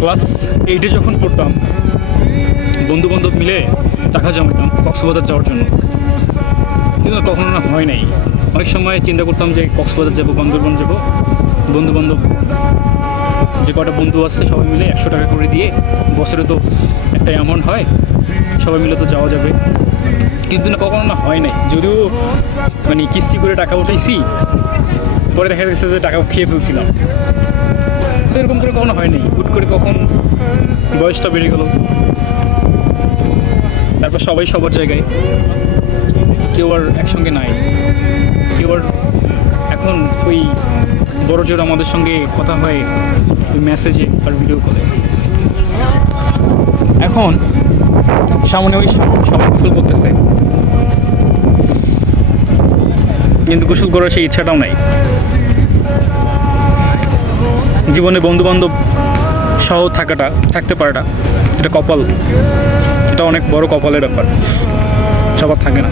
Class 8-এ যখন পড়তাম, বন্ধু বান্ধব মিলে টাকা জমাতাম কক্সবাজার যাওয়ার জন্য, কিন্তু কখনো না হয় নাই। অনেক সময় চিন্তা করতাম যে কক্সবাজার যাবো, বান্দরবন যাবো, বন্ধু বান্ধব যে কটা বন্ধু আছে সবাই মিলে 100 টাকা করে দিয়ে, বছরে তো একটা অ্যামাউন্ট হয়, সবাই মিলে তো যাওয়া যাবে, কিন্তু না কখনো না হয় নাই। যদিও মানে কিস্তি করে টাকা উঠাইছি, পরে দেখা যাচ্ছে যে টাকা খেয়ে ফেলছিলাম। সেরকম করে কখনো হয় নাই। হুট করে কখন বয়সটা বেড়ে গেল, তারপর সবাই সবার জায়গায়, কেউ আর একসঙ্গে নাই, কেউ আর এখন ওই বড় জোর আমাদের সঙ্গে কথা হয় ওই মেসেজে আর ভিডিও কলে। এখন সামনে ওই সবাই গোসল করতেছে, কিন্তু গোসল করার সেই ইচ্ছাটাও নাই। জীবনে বন্ধু বান্ধব সহ থাকতে পারাটা এটা কপাল, এটা অনেক বড় কপালের ব্যাপার, সবার থাকে না।